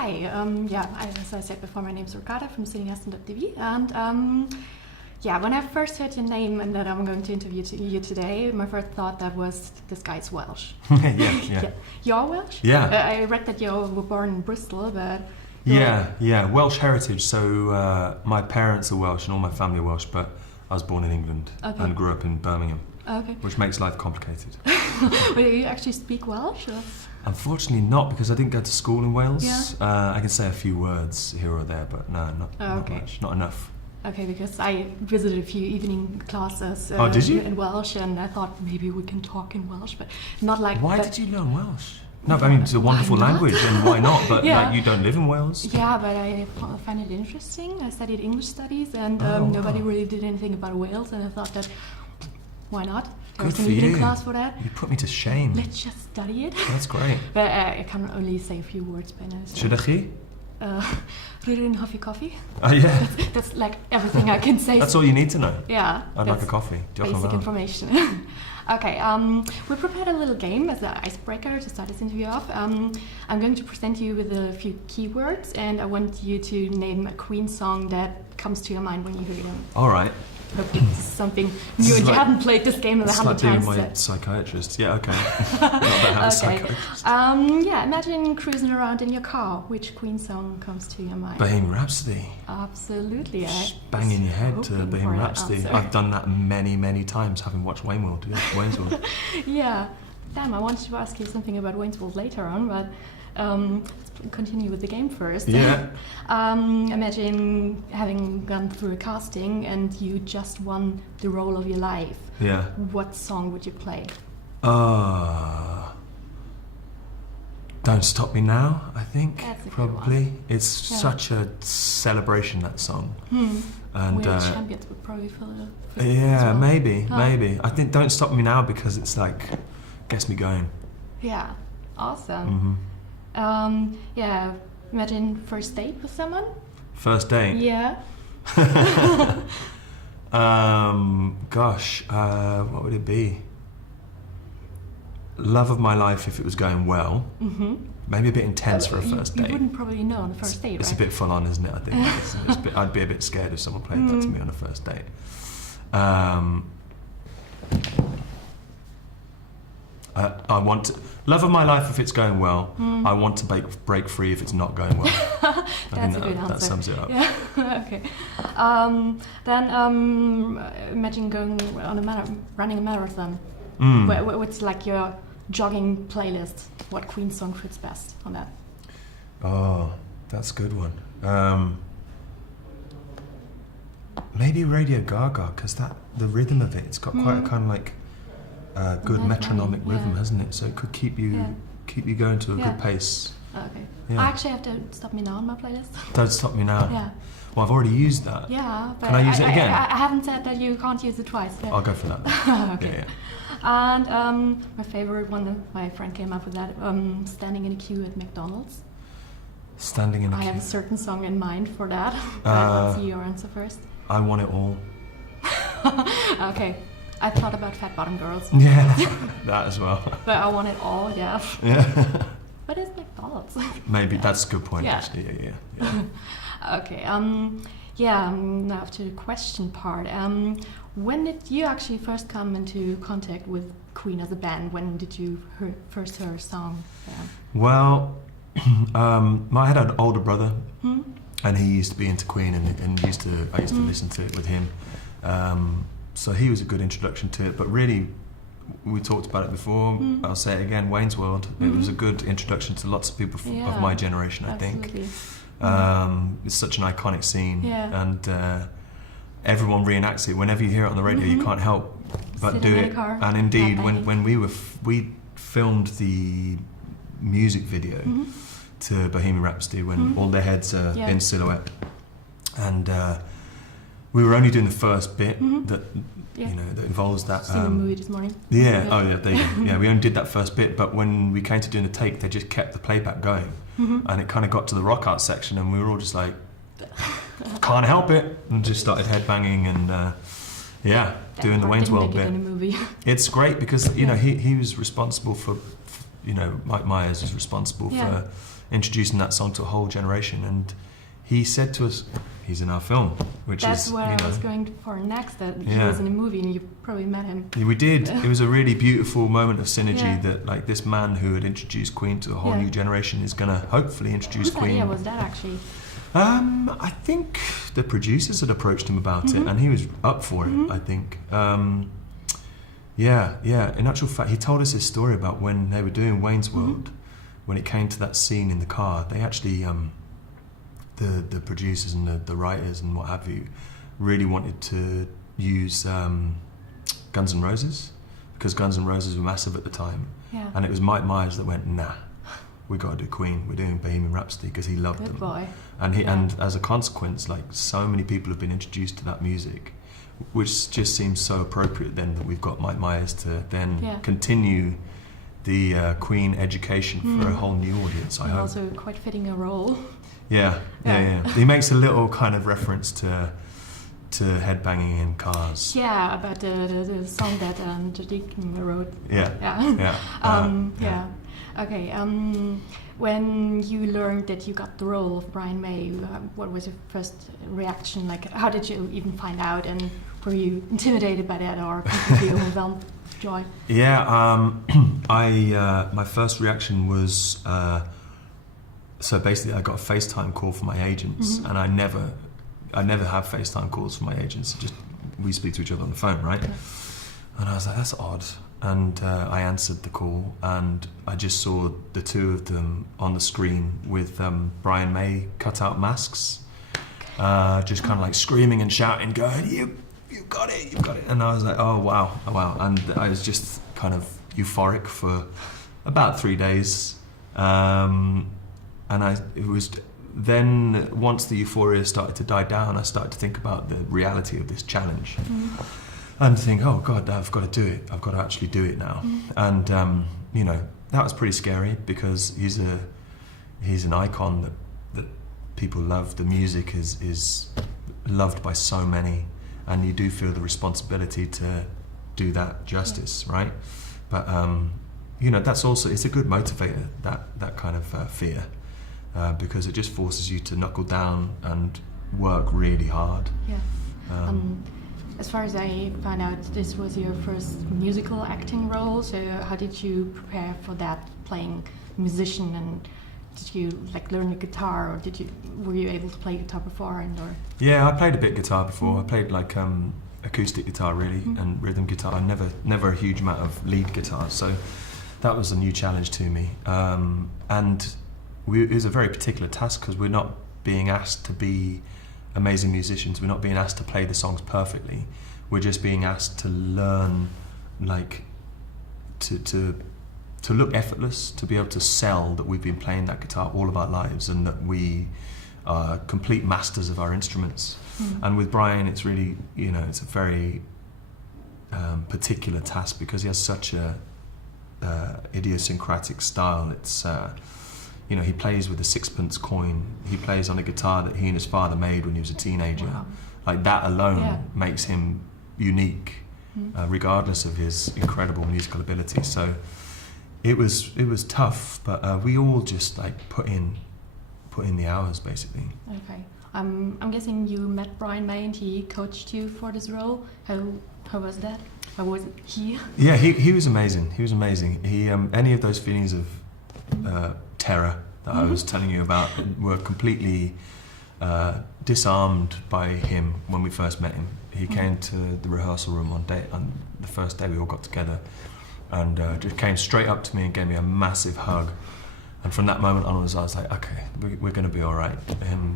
Hi, as I said before, my name is Ricarda from cineasten.tv, and when I first heard your name and that I'm going to interview you today, my first thought that was, this guy's Welsh. Yeah. You're Welsh? Yeah. I read that you were born in Bristol, but... Yeah, Welsh heritage. So my parents are Welsh and all my family are Welsh, but I was born in England and grew up in Birmingham, which makes life complicated. Do you actually speak Welsh? Or? Unfortunately not, because I didn't go to school in Wales. Yeah. I can say a few words here or there, but no, not much, not enough. Okay, because I visited a few evening classes did you? in Welsh, and I thought maybe we can talk in Welsh, but not like... Why did you learn Welsh? No, I mean, it's a wonderful language, and why not? But like, you don't live in Wales. Yeah, but I find it interesting. I studied English studies, and nobody really did anything about Wales, and I thought that, why not? Good for an evening you. class for that. You put me to shame. Let's just study it. That's great. But I can only say a few words by now. Shudach Rurin Huffy Coffee. Oh yeah. That's like everything I can say. That's all you need to know. Yeah. I'd like a coffee. Basic information. Okay, we prepared a little game as an icebreaker to start this interview off. I'm going to present you with a few keywords, and I want you to name a Queen song that comes to your mind when you hear them. All right. Hope this is something new, and you haven't played this game 100 times. It's like being my psychiatrist. Yeah, okay. Not that I have a psychiatrist. Imagine cruising around in your car. Which Queen song comes to your mind? Bohemian Rhapsody. Absolutely. Just banging your head to Bohemian Rhapsody. I've done that many, many times, having watched Wayne's World. Yeah. Damn, I wanted to ask you something about Wayne's World later on, but let's continue with the game first. Yeah. Imagine having gone through a casting and you just won the role of your life. Yeah. What song would you play? Don't Stop Me Now, I think. That's a probably. good one. It's such a celebration, that song. And We Are Champions would probably fill it. Yeah, well. maybe. I think Don't Stop Me Now because it's like, gets me going. Yeah, awesome. Imagine first date with someone. First date? Yeah. What would it be? Love of my life if it was going well. Maybe a bit intense for a first date. You wouldn't probably know on the first date, It's right? a bit full on, isn't it? I think I'd be a bit scared if someone played that to me on a first date. I want to, love of my life if it's going well. I want to break free if it's not going well. That's a good answer. That sums it up. Yeah. Okay. Imagine going on running a marathon. What's like your jogging playlist? What Queen song fits best on that? Oh, that's a good one. Maybe Radio Gaga, because the rhythm of it's got quite a kind of like good metronomic rhythm, hasn't it? So it could keep you going to a good pace. Okay. Yeah. I actually have to Stop Me Now on my playlist. Don't Stop Me Now. Yeah. Well, I've already used that. Yeah. But Can I use it again? I haven't said that you can't use it twice. But I'll go for that. Okay. Yeah. And my favorite one, my friend came up with that, standing in a queue at McDonald's. Standing in a queue. I have a certain song in mind for that, but let's see your answer first. I Want It All. Okay. I thought about Fat Bottom Girls. Yeah, that as well. But I Want It All, yeah. Yeah. But it's McDonald's. Maybe, that's a good point, Yeah. actually. Yeah. Okay, now to the question part. When did you actually first come into contact with Queen as a band? When did you first hear a song? Well, I had an older brother, and he used to be into Queen, and I used to listen to it with him. So he was a good introduction to it, but really, we talked about it before, I'll say it again, Wayne's World. It was a good introduction to lots of people of my generation, I think. It's such an iconic scene, and everyone reenacts it. Whenever you hear it on the radio, you can't help but do it. And indeed, when we filmed the music video to Bohemian Rhapsody, when all their heads are in silhouette, and we were only doing the first bit that that involves that. Seen the movie this morning. Yeah. Oh yeah. There you go. Yeah. We only did that first bit, but when we came to doing the take, they just kept the playback going, and it kind of got to the rock art section, and we were all just like, can't help it, and just started headbanging and doing the Wayne's World bit. It's great because he was responsible for, Mike Myers is responsible for introducing that song to a whole generation. And he said to us, he's in our film, which That's is, what I was going for next, that he Yeah. was in a movie and you probably met him. We did. It was a really beautiful moment of synergy Yeah. that like this man who had introduced Queen to a whole Yeah. new generation is going to hopefully introduce Whose Queen. idea was that actually? I think the producers had approached him about it, and he was up for it. I think. Yeah. In actual fact, he told us his story about when they were doing Wayne's World. When it came to that scene in the car, they actually, the producers and the writers and what have you, really wanted to use Guns N' Roses, because Guns N' Roses were massive at the time, Yeah. and it was Mike Myers that went, nah, we got to do Queen. We're doing Bohemian Rhapsody because he loved Good them. boy. And Yeah. and as a consequence, like so many people have been introduced to that music, which just seems so appropriate then that we've got Mike Myers to then Yeah. continue the Queen education for a whole new audience. I And hope. also quite fitting a role. Yeah. He makes a little kind of reference to headbanging in cars. Yeah, about the song that Jadick wrote. Yeah. Yeah. Okay. When you learned that you got the role of Brian May, what was your first reaction? Like, how did you even find out? And were you intimidated by that, or completely overwhelmed with joy? Yeah. My first reaction was so basically I got a FaceTime call from my agents, and I never have FaceTime calls from my agents. Just we speak to each other on the phone, right? Yeah. And I was like, that's odd. And I answered the call, and I just saw the two of them on the screen with Brian May cut-out masks, just kind of like screaming and shouting, going, you got it, you got it. And I was like, oh wow. And I was just kind of euphoric for about 3 days. It was then, once the euphoria started to die down, I started to think about the reality of this challenge. And think, oh God, I've got to do it. I've got to actually do it now. And that was pretty scary, because he's an icon that people love. The music is loved by so many, and you do feel the responsibility to do that justice, right? But that's also, it's a good motivator, that kind of fear, because it just forces you to knuckle down and work really hard. Yeah. As far as I found out, this was your first musical acting role. So how did you prepare for that, playing musician? And did you learn the guitar, or were you able to play guitar before? Yeah, I played a bit guitar before. I played acoustic guitar really, and rhythm guitar. Never a huge amount of lead guitar. So that was a new challenge to me. And it was a very particular task, because we're not being asked to be amazing musicians. We're not being asked to play the songs perfectly. We're just being asked to learn, to look effortless, to be able to sell that we've been playing that guitar all of our lives, and that we are complete masters of our instruments. And with Brian, it's really, it's a very particular task, because he has such a idiosyncratic style. It's he plays with a sixpence coin. He plays on a guitar that he and his father made when he was a teenager. Wow. Like that alone makes him unique, regardless of his incredible musical ability. So it was tough, but we all just put in the hours, basically. Okay. I'm guessing you met Brian May and he coached you for this role. How was that? How was he? Yeah, he was amazing. He was amazing. He any of those feelings of terror that I was telling you about were completely disarmed by him when we first met him. He came to the rehearsal room on the first day we all got together, and just came straight up to me and gave me a massive hug. And from that moment onwards, I was like, okay, we're going to be all right.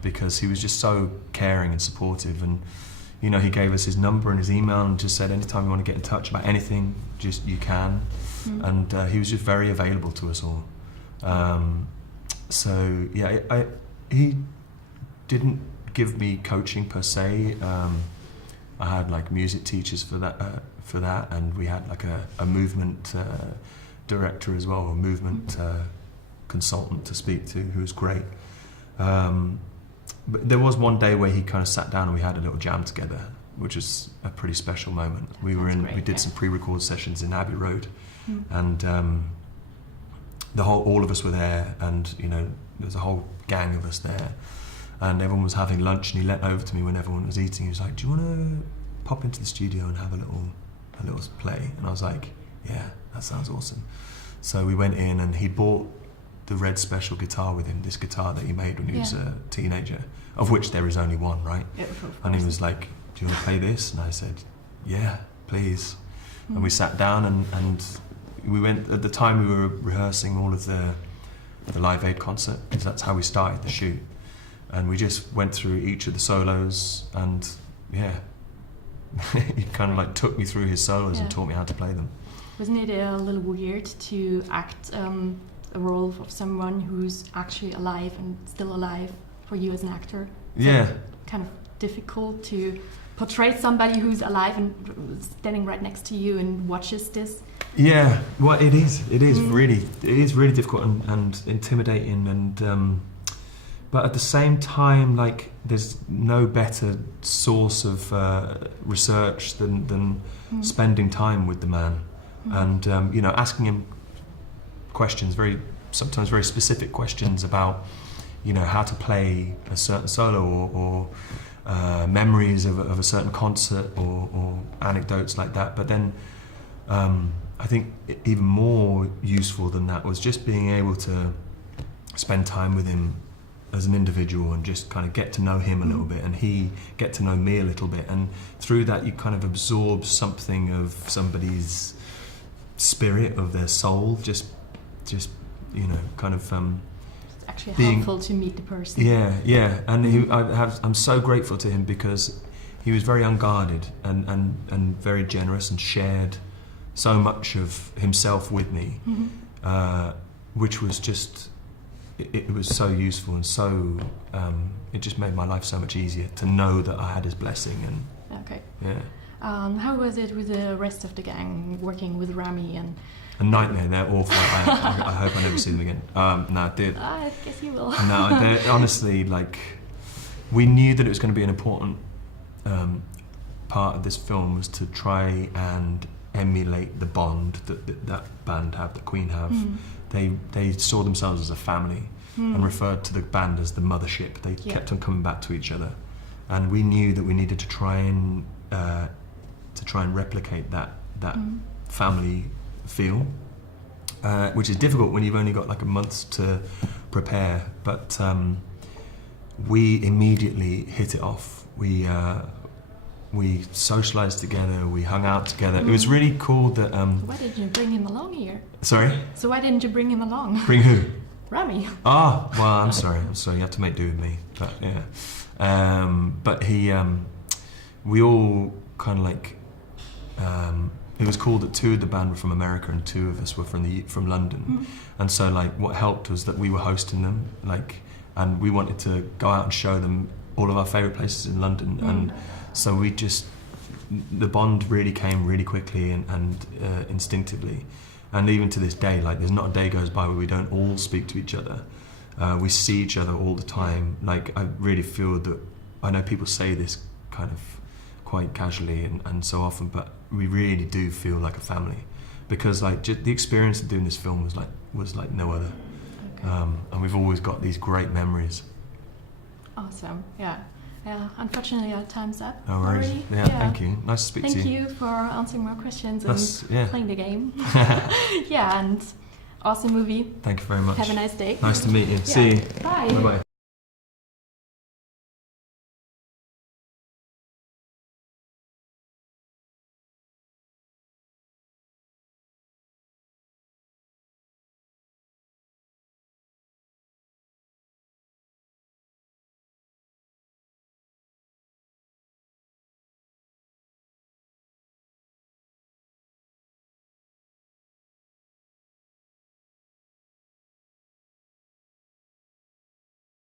Because he was just so caring and supportive, and he gave us his number and his email, and just said, anytime you want to get in touch about anything, just you can. And he was just very available to us all. So yeah, he didn't give me coaching per se. I had music teachers for that, and we had a movement director as well, a movement consultant to speak to, who was great. But there was one day where he kind of sat down and we had a little jam together, which was a pretty special moment. We did some pre-record sessions in Abbey Road, and all of us were there, and there was a whole gang of us there, and everyone was having lunch, and he leant over to me when everyone was eating. He was like, "Do you want to pop into the studio and have a little play?" And I was like, "Yeah, that sounds awesome." So we went in, and he bought the red special guitar with him, this guitar that he made when he was a teenager, of which there is only one, right? Yeah, of course. And he was like, "Do you want to play this?" And I said, "Yeah, please." And we sat down, and we went, at the time we were rehearsing all of the Live Aid concert, because that's how we started the shoot. And we just went through each of the solos, and he kind of like took me through his solos and taught me how to play them. Wasn't it a little weird to act a role of someone who's actually alive and still alive for you as an actor? Is it kind of difficult to portray somebody who's alive and standing right next to you and watches this? Yeah, well, it is really difficult and intimidating, and but at the same time, like, there's no better source of research than spending time with the man, and asking him questions, sometimes very specific questions about how to play a certain solo or memories of a certain concert or anecdotes like that. But then I think even more useful than that was just being able to spend time with him as an individual and just kind of get to know him a little bit, and he get to know me a little bit, and through that you kind of absorb something of somebody's spirit, of their soul, just kind of it's actually helpful to meet the person. Yeah, and I'm so grateful to him, because he was very unguarded and very generous, and shared so much of himself with me, which was just, it was so useful, and so it just made my life so much easier to know that I had his blessing. And okay. Yeah. How was it with the rest of the gang, working with Rami? And a nightmare. They're awful. I hope I never see them again. No, I guess you will. No, they're honestly, like, we knew that it was going to be an important part of this film, was to try and emulate the bond that band have, that Queen have. They saw themselves as a family and referred to the band as the mothership. They kept on coming back to each other, and we knew that we needed to try and replicate that family feel, which is difficult when you've only got like a month to prepare. But we immediately hit it off. We socialised together. We hung out together. It was really cool that. Why didn't you bring him along here? Sorry. So why didn't you bring him along? Bring who? Rami. Ah, well, I'm sorry. You have to make do with me. But yeah, but he, we all kind of like. It was cool that 2 of the band were from America and 2 of us were from London, and so like what helped was that we were hosting them, like, and we wanted to go out and show them all of our favourite places in London, and so the bond really came really quickly and instinctively, and even to this day, like, there's not a day goes by where we don't all speak to each other. We see each other all the time. Like, I really feel that, I know people say this kind of quite casually and so often, but we really do feel like a family, because like the experience of doing this film was like no other. Okay. And we've always got these great memories. Awesome. Yeah. Unfortunately, our time's up. No worries. Already. Yeah, thank you. Nice to speak to you. Thank you for answering more questions and playing the game. And awesome movie. Thank you very much. Have a nice day. Nice to meet you. See you. Bye. Bye-bye.